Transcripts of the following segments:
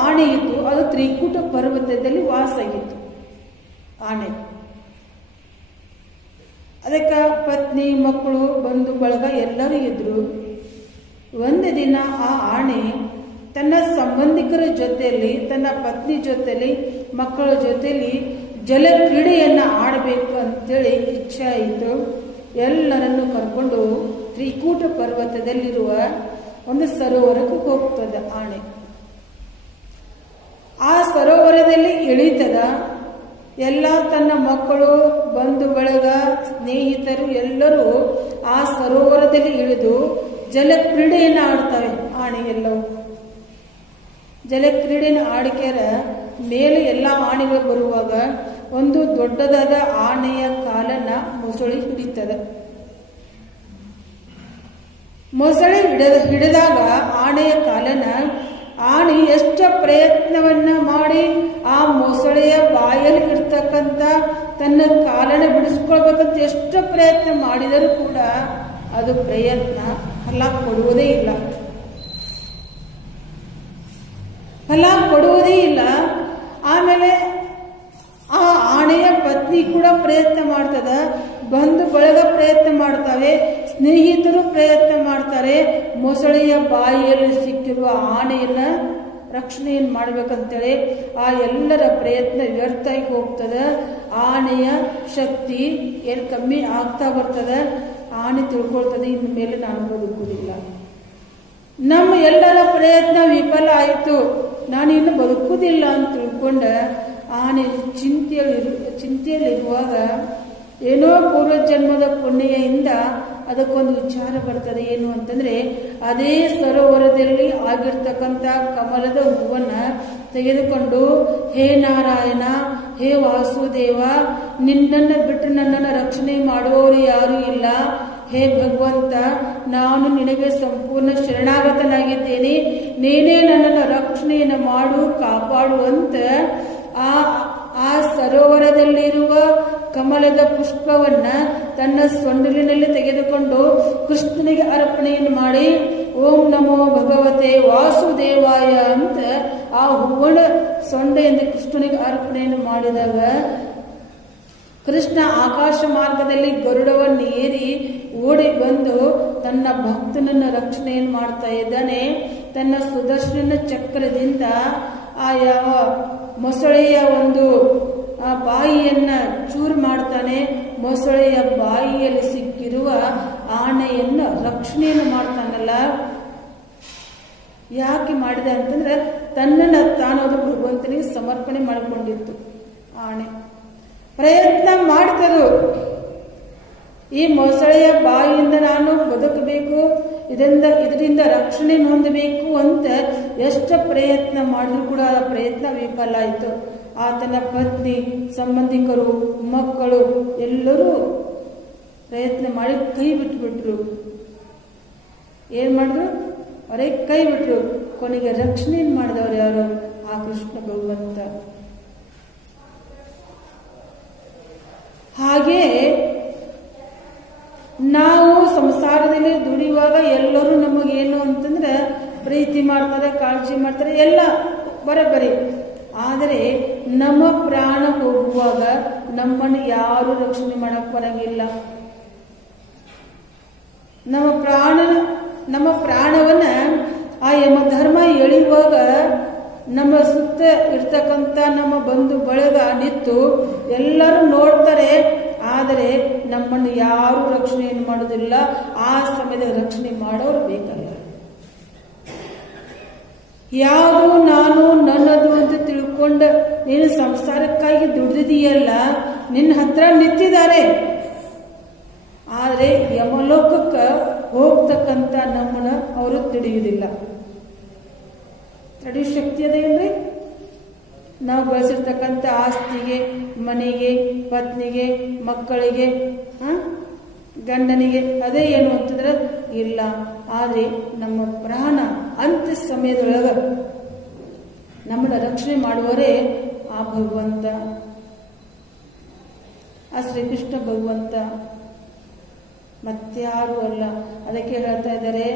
ಆಣೆ ಇತ್ತು, ಅದು ತ್ರಿಕೂಟ ಪರ್ವತದಲ್ಲಿ ವಾಸ ಆಗಿತ್ತು ಆಣೆ. ಅದಕ್ಕೆ ಪತ್ನಿ ಮಕ್ಕಳು ಬಂಧು ಬಳಗ ಎಲ್ಲರೂ ಇದ್ರು. ಒಂದು ದಿನ ಆ ಆಣೆ ತನ್ನ ಸಂಬಂಧಿಕರ ಜೊತೆಯಲ್ಲಿ, ತನ್ನ ಪತ್ನಿ ಜೊತೆಯಲ್ಲಿ, ಮಕ್ಕಳ ಜೊತೆಯಲ್ಲಿ ಜಲ ಕ್ರೀಡೆಯನ್ನು ಆಡಬೇಕು ಅಂತೇಳಿ ಇಚ್ಛೆ ಆಯಿತು. ಎಲ್ಲರನ್ನು ಕರ್ಕೊಂಡು ತ್ರಿಕೂಟ ಪರ್ವತದಲ್ಲಿರುವ ಒಂದು ಸರೋವರಕ್ಕೆ ಹೋಗ್ತದ ಆಣೆ. ಆ ಸರೋವರದಲ್ಲಿ ಇಳಿತದ. ಎಲ್ಲ ತನ್ನ ಮಕ್ಕಳು, ಬಂಧು ಬಳಗ, ಸ್ನೇಹಿತರು ಎಲ್ಲರೂ ಆ ಸರೋವರದಲ್ಲಿ ಇಳಿದು ಜಲ ಕ್ರೀಡೆಯನ್ನು ಆಡ್ತವೆ. ಆಣೆ ಎಲ್ಲವೂ ಜಲ ಕ್ರೀಡೆಯನ್ನು ಆಡಿಕೆರ ಮೇಲೆ ಎಲ್ಲ ಆನೆಗಳು ಬರುವಾಗ ಒಂದು ದೊಡ್ಡದಾದ ಆನೆಯ ಕಾಲನ್ನ ಮೊಸಳೆ ಹಿಡಿತದ. ಮೊಸಳೆ ಹಿಡಿದಾಗ ಆನೆಯ ಕಾಲನ ಆನೆ ಎಷ್ಟು ಪ್ರಯತ್ನವನ್ನ ಮಾಡಿ ಆ ಮೊಸಳೆಯ ಬಾಯಲ್ಲಿ ಇರ್ತಕ್ಕಂಥ ತನ್ನ ಕಾಲನ್ನ ಬಿಡಿಸ್ಕೊಳ್ಬೇಕಂತ ಎಷ್ಟು ಪ್ರಯತ್ನ ಮಾಡಿದರೂ ಕೂಡ ಅದು ಪ್ರಯತ್ನ ಫಲ ಕೊಡುವುದೇ ಇಲ್ಲ. ಆಮೇಲೆ ಆ ಆನೆಯ ಪತ್ನಿ ಕೂಡ ಪ್ರಯತ್ನ ಮಾಡ್ತದ, ಬಂಧು ಬಳಗ ಪ್ರಯತ್ನ ಮಾಡ್ತವೆ, ಸ್ನೇಹಿತರು ಪ್ರಯತ್ನ ಮಾಡ್ತಾರೆ. ಮೊಸಳೆಯ ಬಾಯಿಯಲ್ಲಿ ಸಿಕ್ಕಿರುವ ಆನೆಯನ್ನ ರಕ್ಷಣೆಯನ್ನು ಮಾಡ್ಬೇಕಂತೇಳಿ ಆ ಎಲ್ಲರ ಪ್ರಯತ್ನ ವ್ಯರ್ಥ ಆಗಿ ಹೋಗ್ತದ. ಆನೆಯ ಶಕ್ತಿ ಏನು ಕಮ್ಮಿ ಆಗ್ತಾ ಬರ್ತದ. ಆನೆ ತಿಳ್ಕೊಳ್ತದೆ, ಇನ್ನು ಮೇಲೆ ನಾನು ಬದುಕುವುದಿಲ್ಲ, ನಮ್ಮ ಎಲ್ಲರ ಪ್ರಯತ್ನ ವಿಫಲ ಆಯಿತು, ನಾನು ಇನ್ನು ಬದುಕುವುದಿಲ್ಲ ಅಂತ ತಿಳ್ಕೊಂಡ ಆನೆ ಚಿಂತೆಯಲ್ಲಿರುವಾಗ ಏನೋ ಪೂರ್ವಜನ್ಮದ ಪುಣ್ಯದಿಂದ ಅದಕ್ಕೊಂದು ವಿಚಾರ ಬರ್ತದೆ. ಏನು ಅಂತಂದ್ರೆ, ಅದೇ ಸರೋವರದಲ್ಲಿ ಆಗಿರ್ತಕ್ಕಂಥ ಕಮಲದ ಹೂವನ್ನ ತೆಗೆದುಕೊಂಡು, ಹೇ ನಾರಾಯಣ, ಹೇ ವಾಸುದೇವ, ನಿನ್ನನ್ನು ಬಿಟ್ಟು ನನ್ನನ್ನು ರಕ್ಷಣೆ ಮಾಡುವವರು ಯಾರೂ ಇಲ್ಲ. ಹೇ ಭಗವಂತ, ನಾನು ನಿನಗೆ ಸಂಪೂರ್ಣ ಶರಣಾಗತನಾಗಿದ್ದೇನೆ, ನೀನೇ ನನ್ನನ್ನು ರಕ್ಷಣೆಯನ್ನು ಮಾಡು, ಕಾಪಾಡುವಂತ ಆ ಸರೋವರದಲ್ಲಿರುವ ಕಮಲದ ಪುಷ್ಪವನ್ನ ತನ್ನ ಸೊಂಡಿಲಿನಲ್ಲಿ ತೆಗೆದುಕೊಂಡು ಕೃಷ್ಣನಿಗೆ ಅರ್ಪಣೆಯನ್ನು ಮಾಡಿ, ಓಂ ನಮೋ ಭಗವತೆ ವಾಸುದೇವಾಯ ಅಂತ ಆ ಹೂವಣ ಸೊಂಡೆಯಿಂದ ಕೃಷ್ಣನಿಗೆ ಅರ್ಪಣೆಯನ್ನು ಮಾಡಿದಾಗ ಕೃಷ್ಣ ಆಕಾಶ ಮಾರ್ಗದಲ್ಲಿ ಗರುಡವನ್ನು ಏರಿ ಓಡಿ ಬಂದು ತನ್ನ ಭಕ್ತನನ್ನ ರಕ್ಷಣೆಯನ್ನು ಮಾಡ್ತಾ ಇದ್ದಾನೆ. ತನ್ನ ಸುದರ್ಶನ ಚಕ್ರದಿಂದ ಆ ಯಾವ ಮೊಸಳೆಯ ಒಂದು ಬಾಯಿಯನ್ನ ಚೂರು ಮಾಡ್ತಾನೆ. ಮೊಸಳೆಯ ಬಾಯಿಯಲ್ಲಿ ಸಿಕ್ಕಿರುವ ಆನೆಯನ್ನು ರಕ್ಷಣೆಯನ್ನು ಮಾಡ್ತಾನಲ್ಲ. ಯಾಕೆ ಮಾಡಿದ ಅಂತಂದ್ರೆ, ತನ್ನನ್ನು ತಾನು ಅದು ಭಗವಂತನಿಗೆ ಸಮರ್ಪಣೆ ಮಾಡಿಕೊಂಡಿತ್ತು. ಆನೆ ಪ್ರಯತ್ನ ಮಾಡ್ತದು, ಈ ಮೊಸಳೆಯ ಬಾಯಿಯಿಂದ ನಾನು ಬದುಕಬೇಕು, ಇದರಿಂದ ರಕ್ಷಣೆ ಹೊಂದಬೇಕು ಅಂತ ಎಷ್ಟು ಪ್ರಯತ್ನ ಮಾಡಿದ್ರು ಕೂಡ ಆ ಪ್ರಯತ್ನ ವಿಫಲ ಆಯಿತು. ಆತನ ಪತ್ನಿ, ಸಂಬಂಧಿಕರು, ಮಕ್ಕಳು ಎಲ್ಲರೂ ಪ್ರಯತ್ನ ಮಾಡಿ ಕೈ ಬಿಟ್ಬಿಟ್ರು. ಏನ್ ಮಾಡಿದ್ರು? ಅವರೇ ಕೈ ಬಿಟ್ರು. ಕೊನೆಗೆ ರಕ್ಷಣೆ ಮಾಡಿದವರು ಯಾರು? ಆ ಕೃಷ್ಣ ಭಗವಂತ. ಹಾಗೆ ನಾವು ಸಂಸಾರದಲ್ಲಿ ದುಡಿಯುವಾಗ ಎಲ್ಲರೂ ನಮಗೇನು ಅಂತಂದ್ರೆ ಪ್ರೀತಿ ಮಾಡ್ತಾರೆ, ಕಾಳಜಿ ಮಾಡ್ತಾರೆ, ಎಲ್ಲ ಬರೋಬ್ಬರಿ. ಆದರೆ ನಮ್ಮ ಪ್ರಾಣ ಹೋಗುವಾಗ ನಮ್ಮನ್ನು ಯಾರು ರಕ್ಷಣೆ ಮಾಡಕ್ ಬರಂಗಿಲ್ಲ. ನಮ್ಮ ಪ್ರಾಣವನ್ನ ಆ ಯಮಧರ್ಮ ಎಳೆಯುವಾಗ ನಮ್ಮ ಸುತ್ತ ಇರ್ತಕ್ಕಂಥ ನಮ್ಮ ಬಂಧು ಬಳಗ ನಿಂತು ಎಲ್ಲರೂ ನೋಡ್ತಾರೆ. ಆದರೆ ನಮ್ಮನ್ನು ಯಾರು ರಕ್ಷಣೆಯನ್ನು ಮಾಡೋದಿಲ್ಲ. ಆ ಸಮಯದ ರಕ್ಷಣೆ ಮಾಡೋರು ಬೇಕಲ್ಲ. ಯಾವುದು ನಾನು ನನ್ನದು ಅಂತ ತಿಳ್ಕೊಂಡ ನೀನು ಸಂಸಾರಕ್ಕಾಗಿ ದುಡಿದಿದೆಯಲ್ಲ, ನಿನ್ನ ಹತ್ರ ನಿಂತಿದ್ದಾರೆ. ಆದರೆ ಯಮಲೋಕಕ್ಕೆ ಹೋಗ್ತಕ್ಕಂಥ ನಮ್ಮನ್ನ ಅವರು ತಿಳಿಯುವುದಿಲ್ಲ. ತಡೆಯೋ ಶಕ್ತಿ ಅದೇನ್ರಿ? ನಾವು ಬಳಸಿರ್ತಕ್ಕಂಥ ಆಸ್ತಿಗೆ, ಮನೆಗೆ, ಪತ್ನಿಗೆ, ಮಕ್ಕಳಿಗೆ, ಗಂಡನಿಗೆ ಅದೇ ಏನು ಅಂತಂದ್ರೆ ಇಲ್ಲ. ಆದರೆ ನಮ್ಮ ಪ್ರಾಣ ಅಂತ್ಯ ಸಮಯದೊಳಗ ನಮ್ಮನ್ನ ರಕ್ಷಣೆ ಮಾಡುವವರೇ ಆ ಭಗವಂತ, ಆ ಶ್ರೀಕೃಷ್ಣ ಭಗವಂತ, ಮತ್ಯಾರು ಅಲ್ಲ. ಅದಕ್ಕೆ ಹೇಳ್ತಾ ಇದ್ದಾರೆ,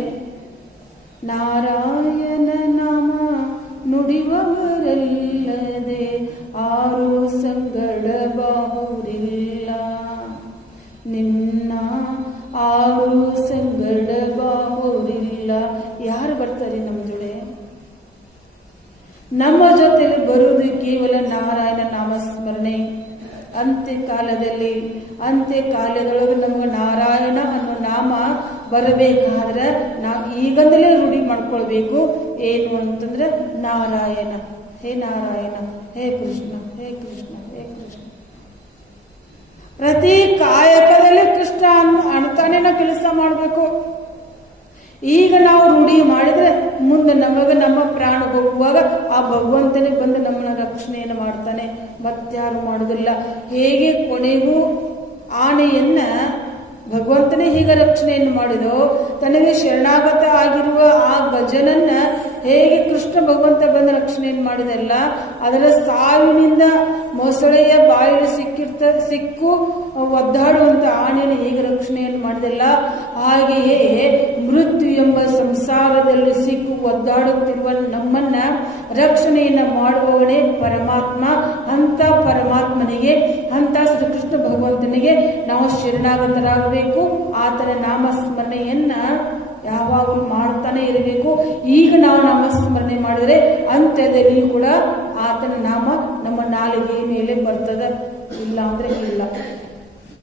ನಾರಾಯಣ ನಾಮ ನುಡಿವವರಲ್ಲದೆ ಆರು ಸಂಗಡಬಹುದಿಲ್ಲ. ನಿನ್ನ ಆರು ಸಂಗಡಬಹುದಿಲ್ಲ. ಯಾರು ಬರ್ತಾರೆ ನಮ್ಮ ಜೊತೆ? ನಮ್ಮ ಜೊತೆಲಿ ಬರುವುದು ಕೇವಲ ನಾರಾಯಣ ನಾಮಸ್ಮರಣೆ. ಅಂತ್ಯಕಾಲದೊಳಗೆ ನಮ್ಗೆ ನಾರಾಯಣ ಅನ್ನೋ ನಾಮ ಬರಬೇಕಾದ್ರೆ ನಾವು ಈಗಂದಲೇ ರೂಢಿ ಮಾಡ್ಕೊಳ್ಬೇಕು. ಏನು ಅಂತಂದ್ರೆ ನಾರಾಯಣ, ಹೇ ನಾರಾಯಣ, ಹೇ ಕೃಷ್ಣ, ಹೇ ಕೃಷ್ಣ, ಹೇ ಕೃಷ್ಣ. ಪ್ರತಿ ಕಾಯಕದಲ್ಲಿ ಕೃಷ್ಣ ಅಣ್ತಾನೆ ನಾವು ಕೆಲಸ ಮಾಡಬೇಕು. ಈಗ ನಾವು ರೂಢಿ ಮಾಡಿದ್ರೆ ಮುಂದೆ ನಮಗೆ ನಮ್ಮ ಪ್ರಾಣ ಹೋಗುವಾಗ ಆ ಭಗವಂತನೇ ಬಂದು ನಮ್ಮನ್ನ ರಕ್ಷಣೆಯನ್ನು ಮಾಡ್ತಾನೆ, ಮತ್ತಾರು ಮಾಡೋದಿಲ್ಲ. ಹೇಗೆ ಕೊನೆಗೂ ಆನೆಯನ್ನ ಭಗವಂತನೇ ಹೀಗೆ ರಕ್ಷಣೆಯನ್ನು ಮಾಡಿದೋ, ತನಗೆ ಶರಣಾಗತ ಆಗಿರುವ ಆ ಗಜನನ್ನ ಹೇಗೆ ಕೃಷ್ಣ ಭಗವಂತ ಬಂದ ರಕ್ಷಣೆಯನ್ನು ಮಾಡಿದಲ್ಲ, ಅದರ ಸಾವಿನಿಂದ ಮೊಸಳೆಯ ಬಾಯಲ್ಲಿ ಸಿಕ್ಕು ಒದ್ದಾಡುವಂತ ಆನೆಯನ್ನು ಹೇಗೆ ರಕ್ಷಣೆಯನ್ನು ಮಾಡಿದಲ್ಲ, ಹಾಗೆಯೇ ಮೃತ್ಯು ಎಂಬ ಸಂಸಾರದಲ್ಲಿ ಸಿಕ್ಕು ಒದ್ದಾಡುತ್ತಿರುವ ನಮ್ಮನ್ನ ರಕ್ಷಣೆಯನ್ನ ಮಾಡುವವನೇ ಪರಮಾತ್ಮ. ಅಂತ ಪರಮಾತ್ಮನಿಗೆ, ಅಂತ ಶ್ರೀಕೃಷ್ಣ ಭಗವಂತನಿಗೆ ನಾವು ಶರಣಾಗತರಾಗಬೇಕು. ಆತನ ನಾಮಸ್ಮರಣೆಯನ್ನ ಯಾವಾಗಲೂ ಮಾಡ್ತಾನೆ ಇರಬೇಕು. ಈಗ ನಾವು ನಾಮಸ್ಮರಣೆ ಮಾಡಿದರೆ ಅಂತ್ಯದಲ್ಲಿಯೂ ಕೂಡ ಆತನ ನಾಮ ನಮ್ಮ ನಾಲಿಗೆಯ ಮೇಲೆ ಬರ್ತದೆ, ಇಲ್ಲ ಅಂದ್ರೆ ಇಲ್ಲ.